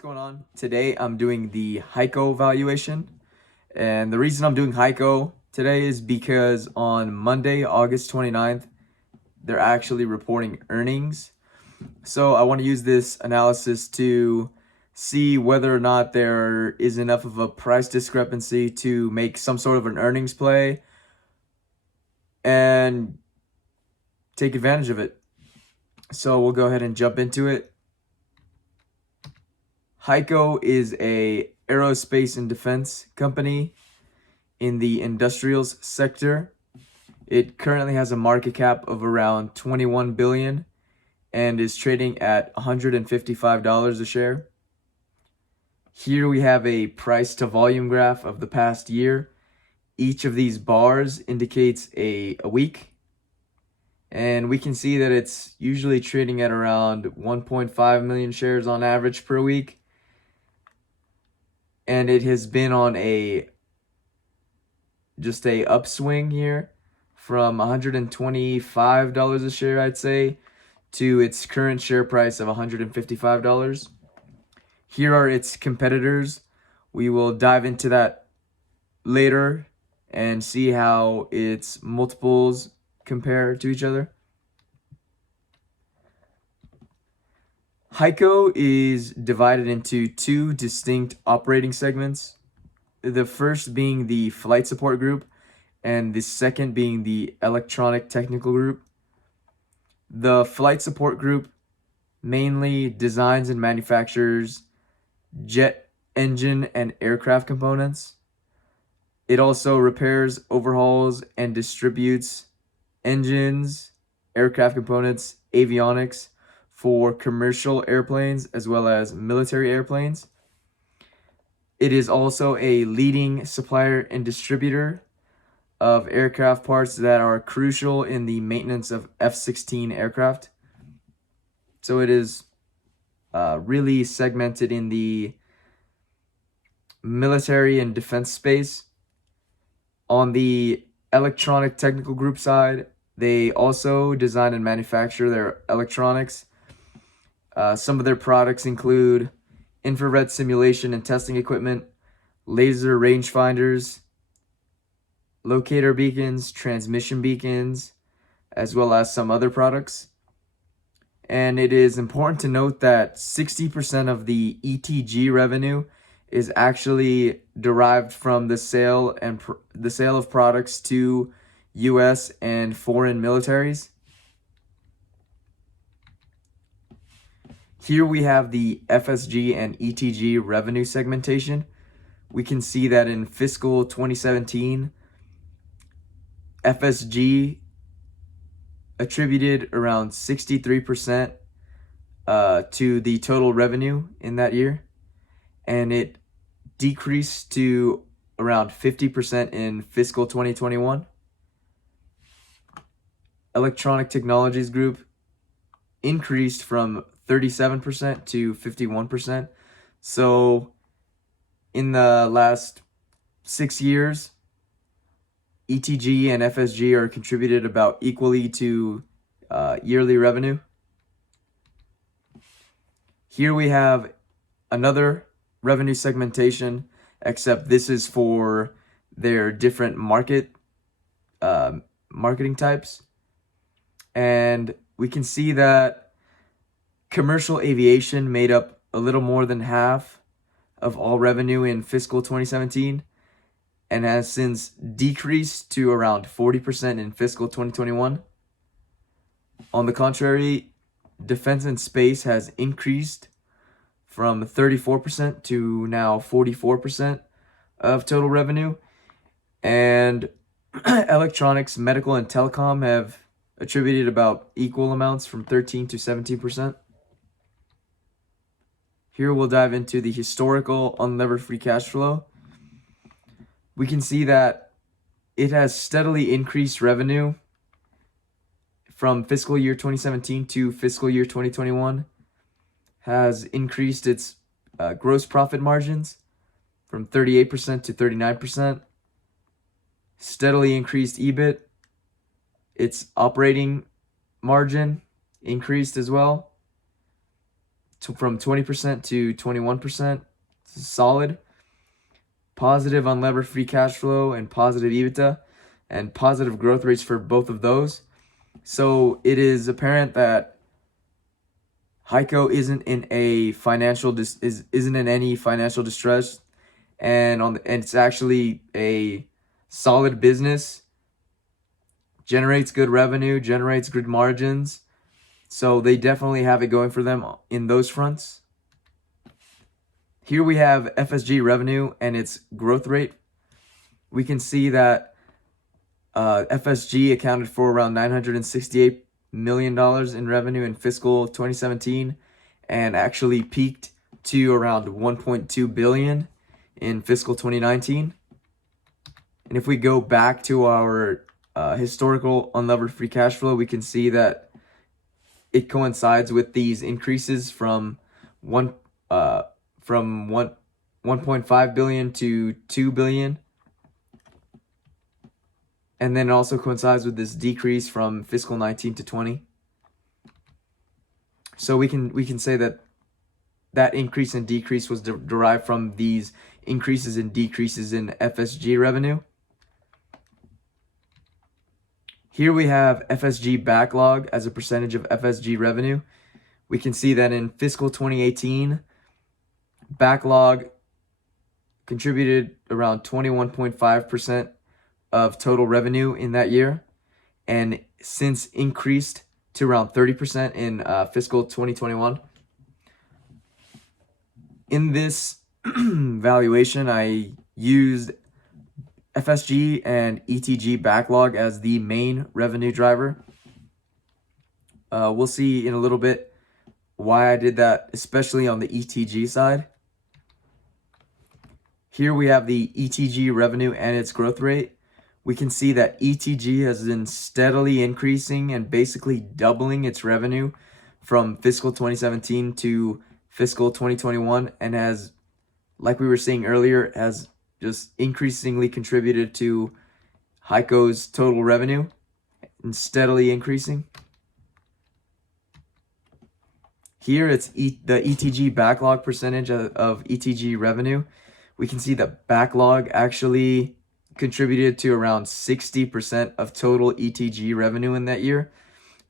What's going on? Today I'm doing the Heico valuation, and the reason I'm doing Heico today is because on Monday, August 29th, they're actually reporting earnings. So I want to use this analysis to see whether or not there is enough of a price discrepancy to make some sort of an earnings play and take advantage of it. So we'll go ahead and jump into it. Heico is a aerospace and defense company in the industrials sector. It currently has a market cap of around 21 billion and is trading at $155 a share. Here we have a price to volume graph of the past year. Each of these bars indicates a week, and we can see that it's usually trading at around 1.5 million shares on average per week. And it has been on just a upswing here from $125 a share, I'd say, to its current share price of $155. Here are its competitors. We will dive into that later and see how its multiples compare to each other. Heico is divided into two distinct operating segments. The first being the flight support group, and the second being the electronic technical group. The flight support group mainly designs and manufactures jet engine and aircraft components. It also repairs, overhauls, and distributes engines, aircraft components, avionics for commercial airplanes as well as military airplanes. It is also a leading supplier and distributor of aircraft parts that are crucial in the maintenance of F-16 aircraft. So it is really segmented in the military and defense space. On the electronic technical group side, they also design and manufacture their electronics. Some of their products include infrared simulation and testing equipment, laser rangefinders, locator beacons, transmission beacons, as well as some other products. And it is important to note that 60% of the ETG revenue is actually derived from the sale of products to US and foreign militaries. Here we have the FSG and ETG revenue segmentation. We can see that in fiscal 2017, FSG attributed around 63% to the total revenue in that year, and it decreased to around 50% in fiscal 2021. Electronic Technologies Group increased from 37% to 51%. So in the last 6 years, ETG and FSG are contributed about equally to yearly revenue. Here we have another revenue segmentation, except this is for their different marketing types. And we can see that commercial aviation made up a little more than half of all revenue in fiscal 2017 and has since decreased to around 40% in fiscal 2021. On the contrary, defense and space has increased from 34% to now 44% of total revenue, and electronics, medical, and telecom have attributed about equal amounts from 13 to 17%. Here we'll dive into the historical unlevered free cash flow. We can see that it has steadily increased revenue from fiscal year 2017 to fiscal year 2021, has increased its gross profit margins from 38% to 39%, steadily increased EBIT, its operating margin increased as well, from 20% to 21%. Solid. Positive unlevered free cash flow and positive EBITDA, and positive growth rates for both of those. So it is apparent that Heico isn't in any financial distress, and it's actually a solid business, generates good revenue, generates good margins. So they definitely have it going for them in those fronts. Here we have FSG revenue and its growth rate. We can see that FSG accounted for around $968 million in revenue in fiscal 2017 and actually peaked to around $1.2 billion in fiscal 2019. And if we go back to our historical unlevered free cash flow, we can see that it coincides with these increases from 1.5 billion to 2 billion. And then it also coincides with this decrease from fiscal 19 to 20. So we can say that increase and decrease was derived from these increases and decreases in FSG revenue. Here we have FSG backlog as a percentage of FSG revenue. We can see that in fiscal 2018, backlog contributed around 21.5% of total revenue in that year, and since increased to around 30% in fiscal 2021. In this valuation, I used FSG and ETG backlog as the main revenue driver. We'll see in a little bit why I did that, especially on the ETG side. Here we have the ETG revenue and its growth rate. We can see that ETG has been steadily increasing and basically doubling its revenue from fiscal 2017 to fiscal 2021, and has, like we were saying earlier, has just increasingly contributed to Heico's total revenue and steadily increasing. Here it's the ETG backlog percentage of ETG revenue. We can see that backlog actually contributed to around 60% of total ETG revenue in that year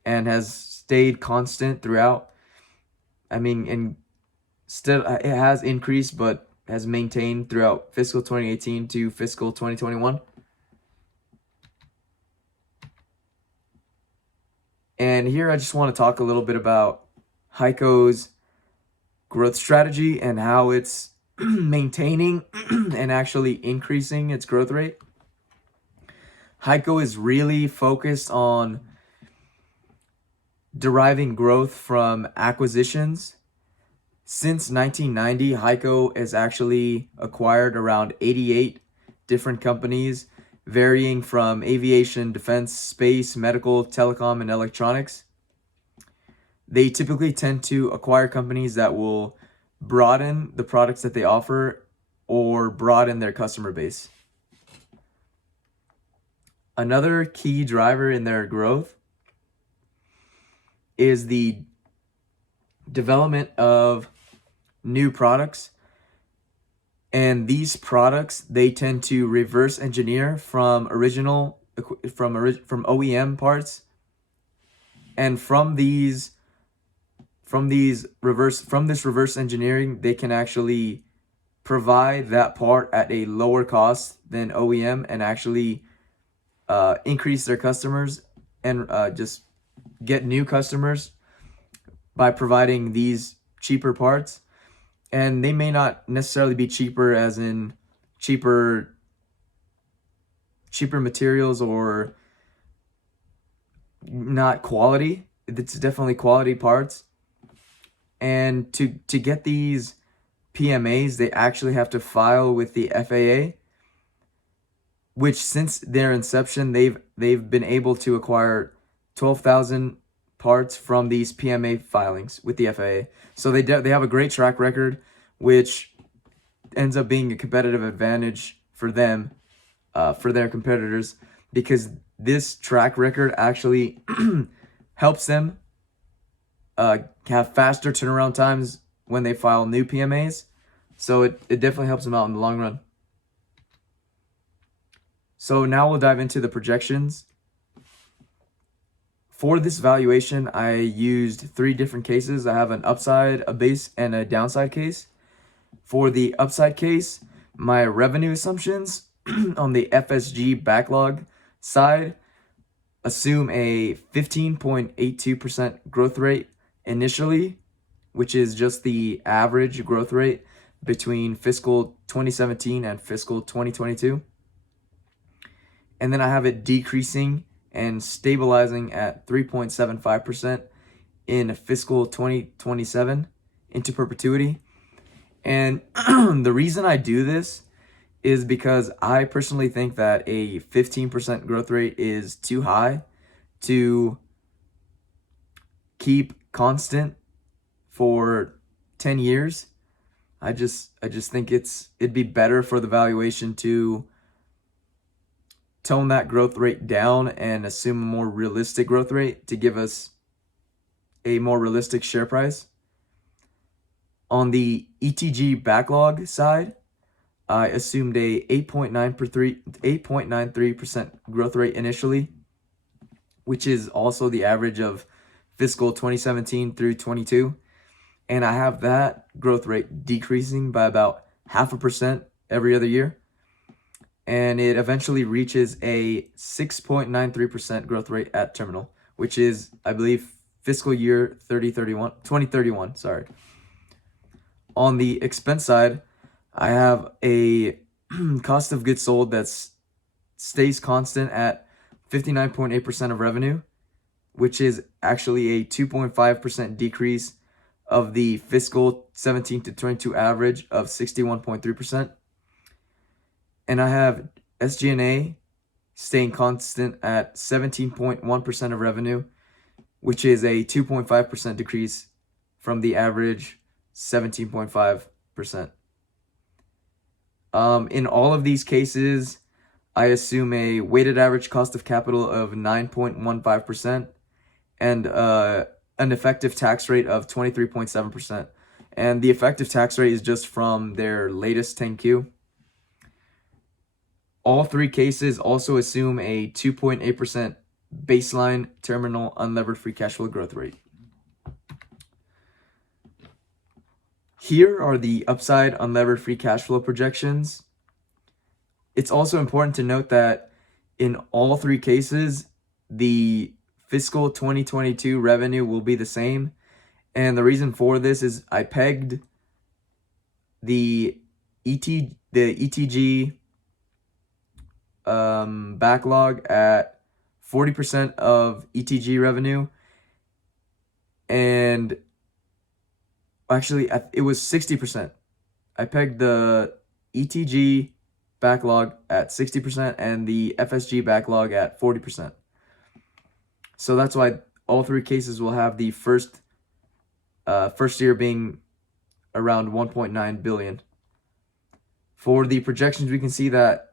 and has stayed constant throughout. I mean, and still it has increased, but has maintained throughout fiscal 2018 to fiscal 2021. And here I just want to talk a little bit about Heico's growth strategy and how it's maintaining and actually increasing its growth rate. Heico is really focused on deriving growth from acquisitions. Since 1990, Heico has actually acquired around 88 different companies, varying from aviation, defense, space, medical, telecom, and electronics. They typically tend to acquire companies that will broaden the products that they offer or broaden their customer base. Another key driver in their growth is the development of new products, and these products, they tend to reverse engineer from OEM parts, and from this reverse engineering, they can actually provide that part at a lower cost than OEM and actually increase their customers and just get new customers by providing these cheaper parts. And they may not necessarily be cheaper as in cheaper materials or not quality. It's definitely quality parts. And to get these PMAs, they actually have to file with the FAA, which since their inception, they've been able to acquire 12,000 parts from these PMA filings with the FAA. So they have a great track record, which ends up being a competitive advantage for them, for their competitors, because this track record actually helps them have faster turnaround times when they file new PMAs. So it definitely helps them out in the long run. So now we'll dive into the projections. For this valuation, I used 3 different cases. I have an upside, a base, and a downside case. For the upside case, my revenue assumptions on the FSG backlog side assume a 15.82% growth rate initially, which is just the average growth rate between fiscal 2017 and fiscal 2022. And then I have it decreasing and stabilizing at 3.75% in fiscal 2027 into perpetuity. And the reason I do this is because I personally think that a 15% growth rate is too high to keep constant for 10 years. I just think it'd be better for the valuation to tone that growth rate down and assume a more realistic growth rate to give us a more realistic share price. On the ETG backlog side, I assumed a 8.93% growth rate initially, which is also the average of fiscal 2017 through 22. And I have that growth rate decreasing by about 0.5% every other year. And it eventually reaches a 6.93% growth rate at terminal, which is, I believe, fiscal year 2031. Sorry. On the expense side, I have a cost of goods sold that stays constant at 59.8% of revenue, which is actually a 2.5% decrease of the fiscal 17 to 22 average of 61.3%. And I have SG&A staying constant at 17.1% of revenue, which is a 2.5% decrease from the average 17.5%. In all of these cases, I assume a weighted average cost of capital of 9.15% and an effective tax rate of 23.7%. And the effective tax rate is just from their latest 10Q. All 3 cases also assume a 2.8% baseline terminal unlevered free cash flow growth rate. Here are the upside unlevered free cash flow projections. It's also important to note that in all 3 cases, the fiscal 2022 revenue will be the same. And the reason for this is I pegged the ETG backlog at 40% of ETG revenue, and actually it was 60%. I pegged the ETG backlog at 60% and the FSG backlog at 40%. So that's why all 3 cases will have the first year being around 1.9 billion. For the projections, we can see that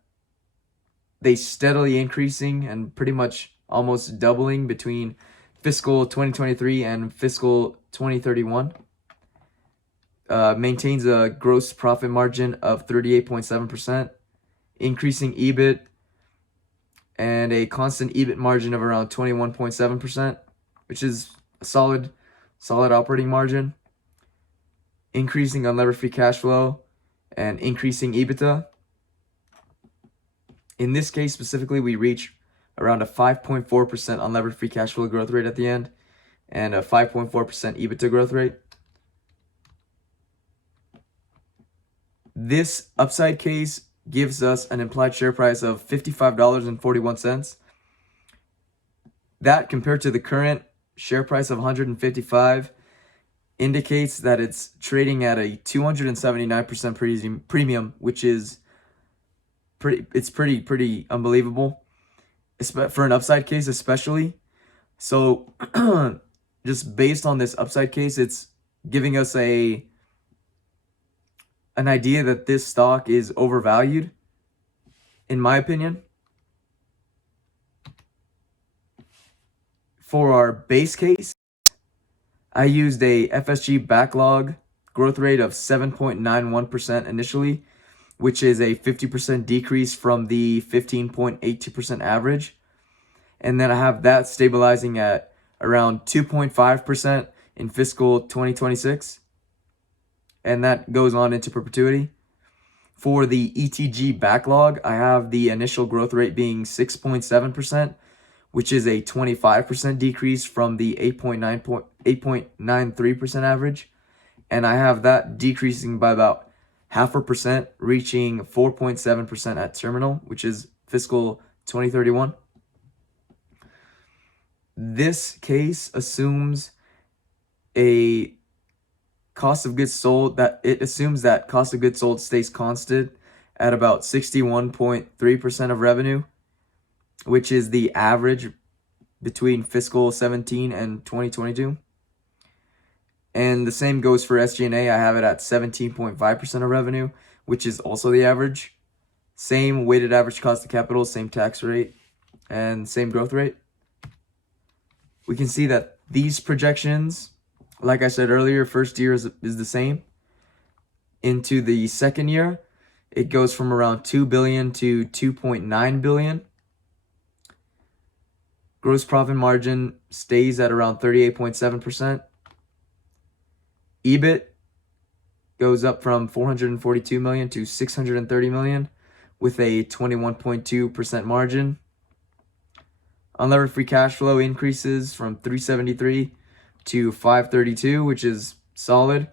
they steadily increasing and pretty much almost doubling between fiscal 2023 and fiscal 2031. Maintains a gross profit margin of 38.7%, increasing EBIT, and a constant EBIT margin of around 21.7%, which is a solid operating margin, increasing unlevered free cash flow, and increasing EBITDA. In this case specifically, we reach around a 5.4% unlevered free cash flow growth rate at the end and a 5.4% EBITDA growth rate. This upside case gives us an implied share price of $55.41. That, compared to the current share price of $155, indicates that it's trading at a 279% premium, which is pretty unbelievable, for an upside case especially. So just based on this upside case, it's giving us an idea that this stock is overvalued, in my opinion. For our base case, I used a FSG backlog growth rate of 7.91% initially, which is a 50% decrease from the 15.82% average. And then I have that stabilizing at around 2.5% in fiscal 2026. And that goes on into perpetuity. For the ETG backlog, I have the initial growth rate being 6.7%, which is a 25% decrease from the 8.93% average. And I have that decreasing by about 0.5%, reaching 4.7% at terminal, which is fiscal 2031. This case assumes a cost of goods sold cost of goods sold stays constant at about 61.3% of revenue, which is the average between fiscal 17 and 2022. And the same goes for SG&A. I have it at 17.5% of revenue, which is also the average. Same weighted average cost of capital, same tax rate, and same growth rate. We can see that these projections, like I said earlier, first year is the same. Into the second year, it goes from around 2 billion to 2.9 billion. Gross profit margin stays at around 38.7%. EBIT goes up from 442 million to 630 million with a 21.2% margin. Unlevered free cash flow increases from 373 to 532, which is solid.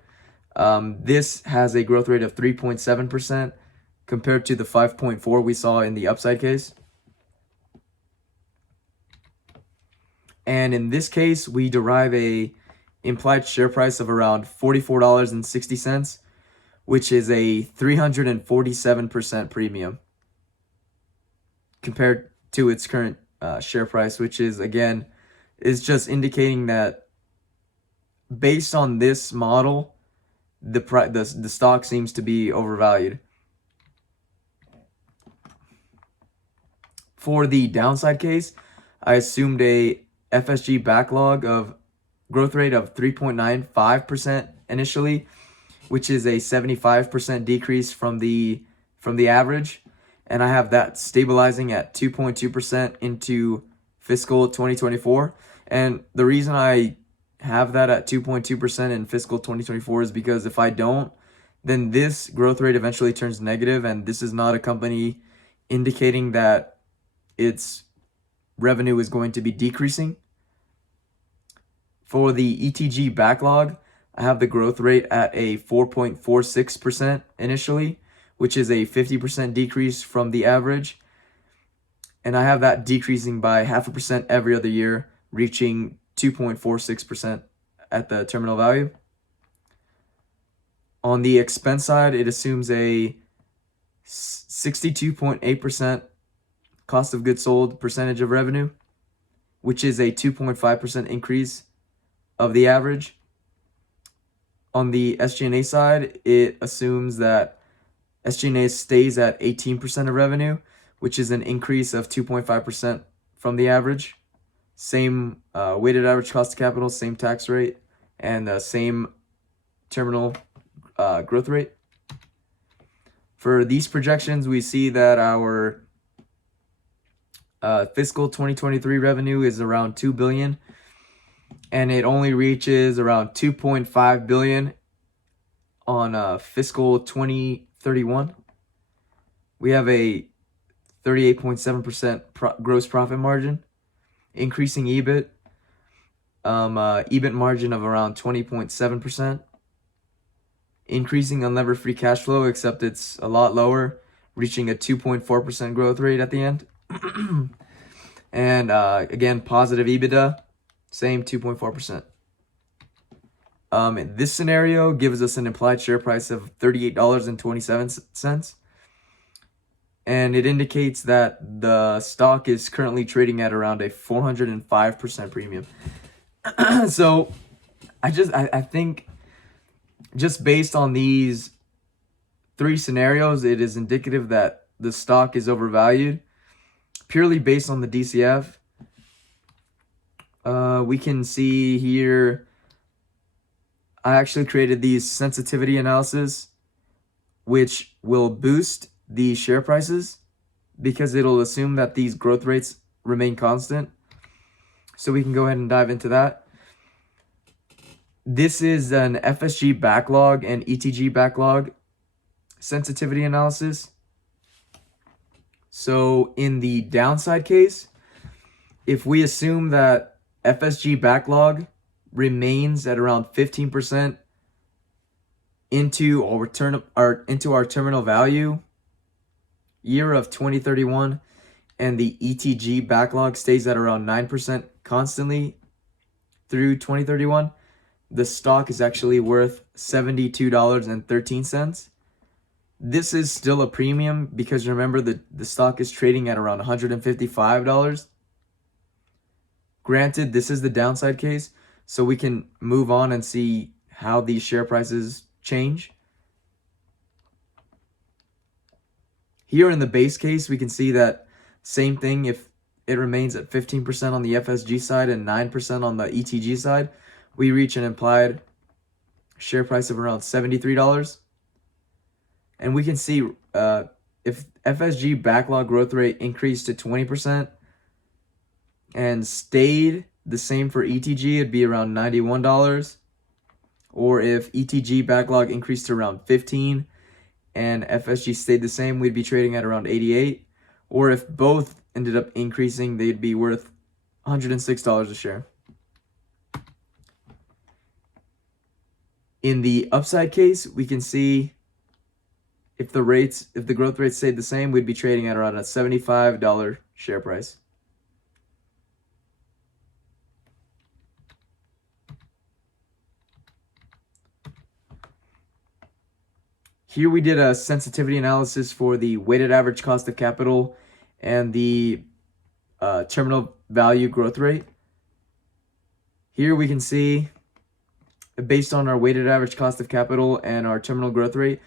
This has a growth rate of 3.7% compared to the 5.4 we saw in the upside case. And in this case, we derive a implied share price of around $44.60, which is a 347% premium compared to its current share price, which is, again, is just indicating that based on this model, the stock seems to be overvalued. For the downside case, I assumed a FSG backlog of growth rate of 3.95% initially, which is a 75% decrease from the average. And I have that stabilizing at 2.2% into fiscal 2024. And the reason I have that at 2.2% in fiscal 2024 is because if I don't, then this growth rate eventually turns negative, and this is not a company indicating that its revenue is going to be decreasing. For the ETG backlog, I have the growth rate at a 4.46% initially, which is a 50% decrease from the average. And I have that decreasing by 0.5% every other year, reaching 2.46% at the terminal value. On the expense side, it assumes a 62.8% cost of goods sold percentage of revenue, which is a 2.5% increase of the average. On the SG&A side, it assumes that SG&A stays at 18% of revenue, which is an increase of 2.5% from the average. Same weighted average cost of capital, same tax rate, and the same terminal growth rate. For these projections, we see that our fiscal 2023 revenue is around 2 billion, and it only reaches around 2.5 billion on fiscal 2031. We have a 38.7% gross profit margin, increasing EBIT, EBIT margin of around 20.7%, increasing unlevered free cash flow, except it's a lot lower, reaching a 2.4% growth rate at the end. And again, positive EBITDA, same 2.4%. This scenario gives us an implied share price of $38.27. And it indicates that the stock is currently trading at around a 405% premium. So I think just based on these three scenarios, it is indicative that the stock is overvalued. Purely based on the DCF, we can see here I actually created these sensitivity analysis, which will boost the share prices because it'll assume that these growth rates remain constant. So we can go ahead and dive into that. This is an FSG backlog and ETG backlog sensitivity analysis. So in the downside case, if we assume that FSG backlog remains at around 15% into our terminal value year of 2031, and the ETG backlog stays at around 9% constantly through 2031, the stock is actually worth $72.13. This is still a premium because remember the stock is trading at around $155. Granted, this is the downside case, so we can move on and see how these share prices change. Here in the base case, we can see that same thing. If it remains at 15% on the FSG side and 9% on the ETG side, we reach an implied share price of around $73. And we can see if FSG backlog growth rate increased to 20% and stayed the same for ETG, it'd be around $91. Or if ETG backlog increased to around 15 and FSG stayed the same, we'd be trading at around 88. Or if both ended up increasing, they'd be worth $106 a share. In the upside case, we can see if the growth rate stayed the same, we'd be trading at around a $75 share price. Here we did a sensitivity analysis for the weighted average cost of capital and the terminal value growth rate. Here we can see, based on our weighted average cost of capital and our terminal growth rate,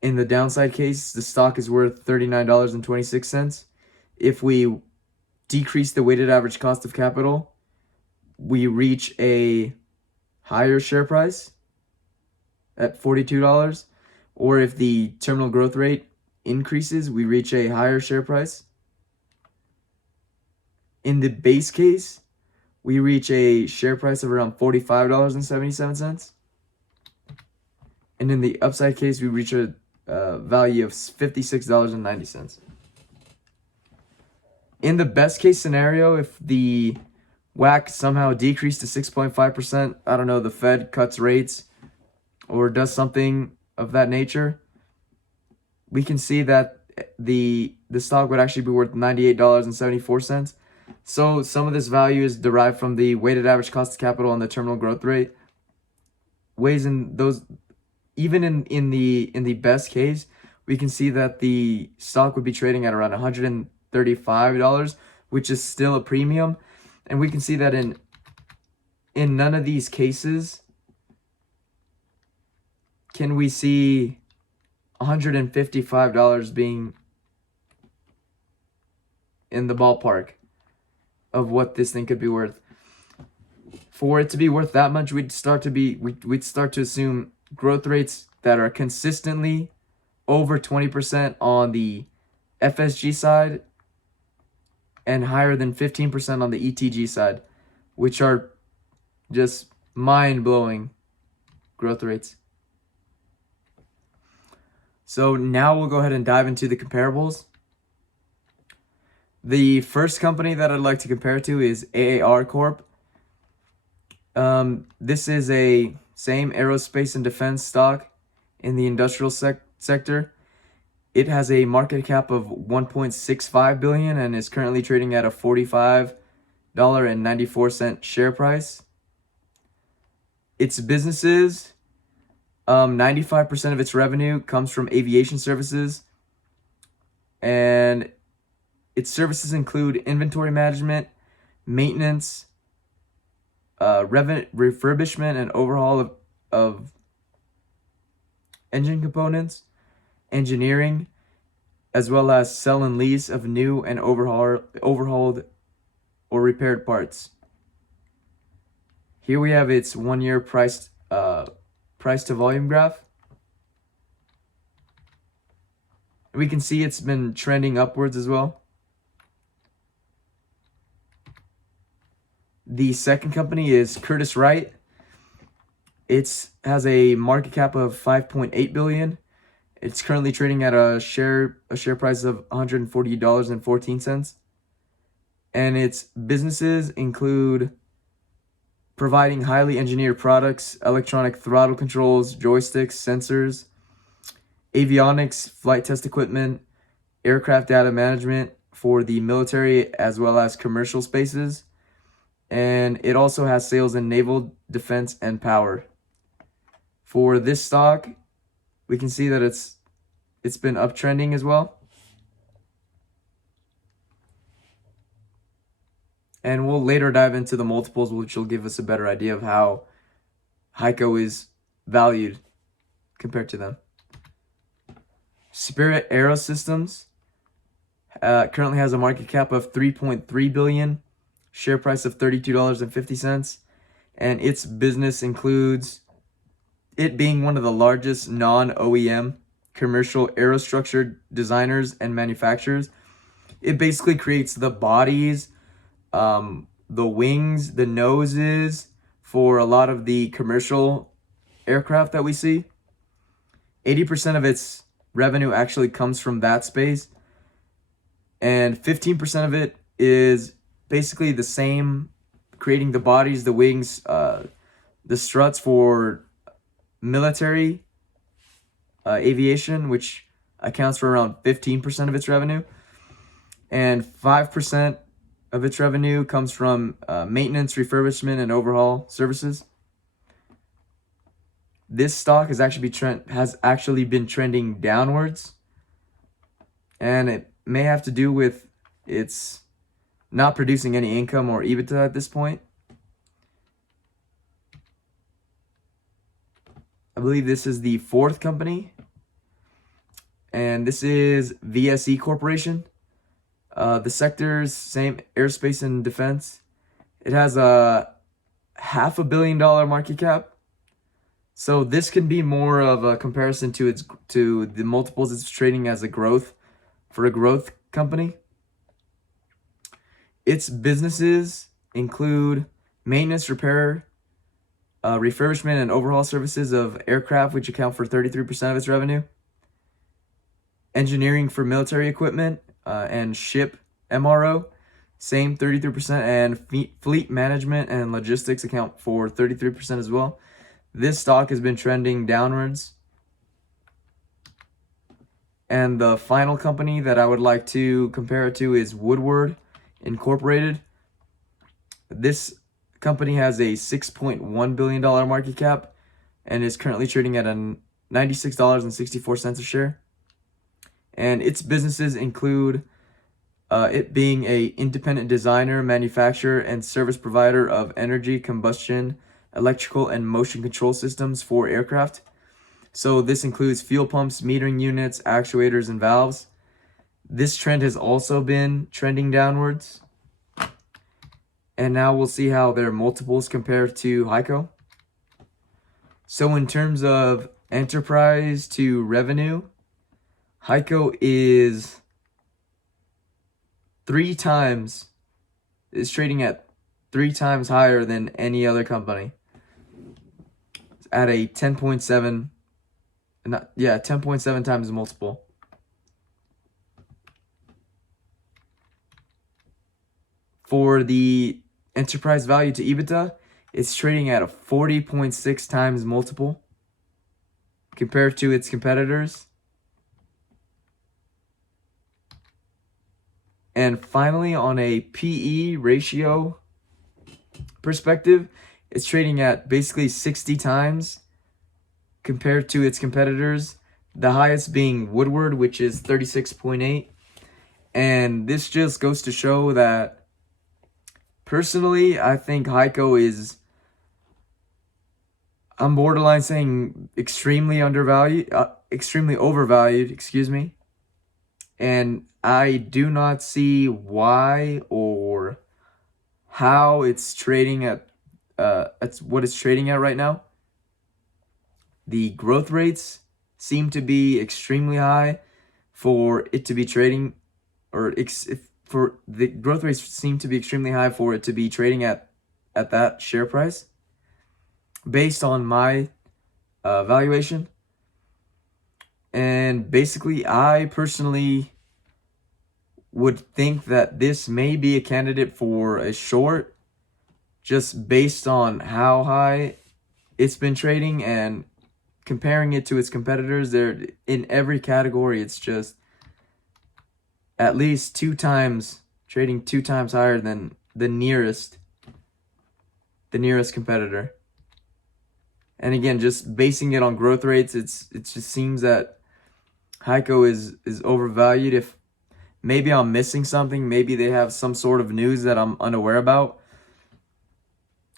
in the downside case, the stock is worth $39.26. If we decrease the weighted average cost of capital, we reach a higher share price at $42. Or if the terminal growth rate increases, we reach a higher share price. In the base case, we reach a share price of around $45.77. And in the upside case, we reach a value of $56.90. In the best case scenario, if the WACC somehow decreased to 6.5%, I don't know, the Fed cuts rates or does something of that nature, we can see that the stock would actually be worth $98.74. So some of this value is derived from the weighted average cost of capital and the terminal growth rate. Even in the best case, we can see that the stock would be trading at around $135, which is still a premium. And we can see that in none of these cases can we see $155 being in the ballpark of what this thing could be worth. For it to be worth that much, we'd start to assume growth rates that are consistently over 20% on the FSG side and higher than 15% on the ETG side, which are just mind-blowing growth rates. So now we'll go ahead and dive into the comparables. The first company that I'd like to compare to is AAR Corp. This is a same aerospace and defense stock in the industrial sector. It has a market cap of $1.65 billion and is currently trading at a $45.94 share price. Its businesses, 95% of its revenue comes from aviation services, and its services include inventory management, maintenance, refurbishment and overhaul of engine components, engineering, as well as sell and lease of new and overhauled or repaired parts. Here we have its 1-year price price to volume graph. We can see it's been trending upwards as well. The second company is Curtiss-Wright. It has a market cap of 5.8 billion. It's currently trading at a share price of $140.14. And its businesses include providing highly engineered products, electronic throttle controls, joysticks, sensors, avionics, flight test equipment, aircraft data management for the military as well as commercial spaces. And it also has sales in naval, defense, and power. For this stock, we can see that it's been uptrending as well. And we'll later dive into the multiples, which will give us a better idea of how Heico is valued compared to them. Spirit Aerosystems currently has a market cap of 3.3 billion, share price of $32.50, and its business includes it being one of the largest non-OEM commercial aerostructure designers and manufacturers. It basically creates the bodies, the wings, the noses for a lot of the commercial aircraft that we see. 80% of its revenue actually comes from that space, and 15% of it is basically the same, creating the bodies, the wings, the struts for military aviation, which accounts for around 15% of its revenue, and 5% of its revenue comes from maintenance, refurbishment, and overhaul services. This stock has actually been trending downwards, and it may have to do with its not producing any income or EBITDA at this point. I believe this is the fourth company, and this is VSE Corporation. The sector's same, aerospace and defense. It has a $500 million market cap. So this can be more of a comparison to the multiples it's trading as a growth company. Its businesses include maintenance, repair, refurbishment, and overhaul services of aircraft, which account for 33% of its revenue. Engineering for military equipment and ship MRO, same 33%, and fleet management and logistics account for 33% as well. This stock has been trending downwards. And the final company that I would like to compare it to is Woodward Incorporated. This company has a $6.1 billion market cap and is currently trading at a $96.64 a share. And its businesses include it being an independent designer, manufacturer, and service provider of energy, combustion, electrical, and motion control systems for aircraft. So this includes fuel pumps, metering units, actuators, and valves. This trend has also been trending downwards. And now we'll see how their multiples compare to Heico. So in terms of enterprise to revenue, Heico is trading at 3 times higher than any other company. It's at a 10.7 times multiple. For the enterprise value to EBITDA, it's trading at a 40.6 times multiple compared to its competitors. And finally, on a PE ratio perspective, it's trading at basically 60 times compared to its competitors, the highest being Woodward, which is 36.8. And this just goes to show that, personally, I think Heico is, I'm borderline saying extremely overvalued, excuse me. And I do not see why or how it's trading at what it's trading at right now. the growth rates seem to be extremely high for it to be trading, for the growth rates seem to be extremely high for it to be trading at that share price based on my valuation. And basically, I personally would think that this may be a candidate for a short, just based on how high it's been trading and comparing it to its competitors. There, in every category, it's just at least trading 2 times higher than the nearest competitor. And again, just basing it on growth rates, it just seems that Heico is overvalued. If maybe I'm missing something, maybe they have some sort of news that I'm unaware about.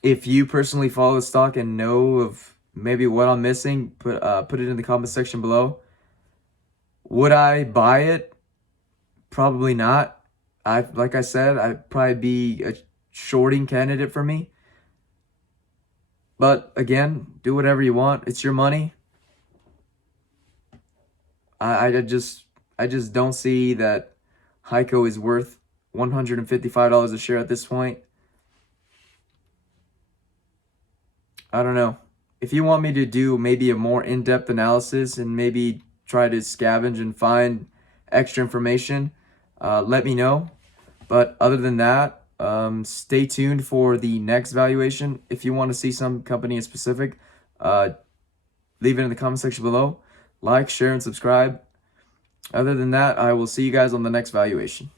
If you personally follow the stock and know of maybe what I'm missing, put it in the comment section below. Would I buy it? Probably not. Like I said, I'd probably be a shorting candidate for me. But again, do whatever you want. It's your money. I just don't see that Heico is worth $155 a share at this point. I don't know. If you want me to do maybe a more in-depth analysis and maybe try to scavenge and find extra information, let me know. But other than that, stay tuned for the next valuation. If you want to see some company in specific, leave it in the comment section below. Like, share, and subscribe. Other than that, I will see you guys on the next valuation.